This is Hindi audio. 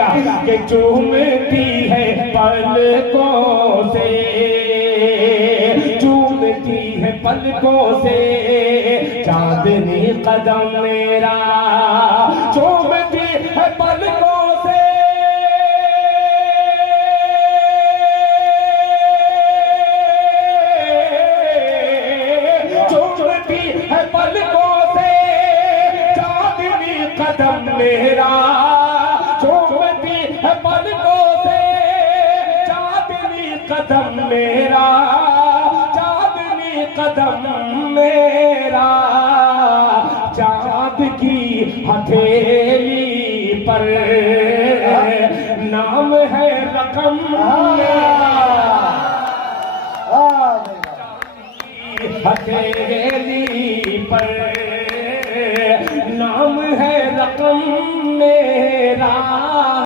के चूमती है पलकों से, चूमती है पलकों से चांदनी कदम मेरा, चूमती है पलकों से, चूमती है पलकों से चांदनी कदम मेरा, चूमती है पलकों से चांदनी कदम मेरा, चांदनी कदम मेरा। चांद की हथेली पर नाम है रकम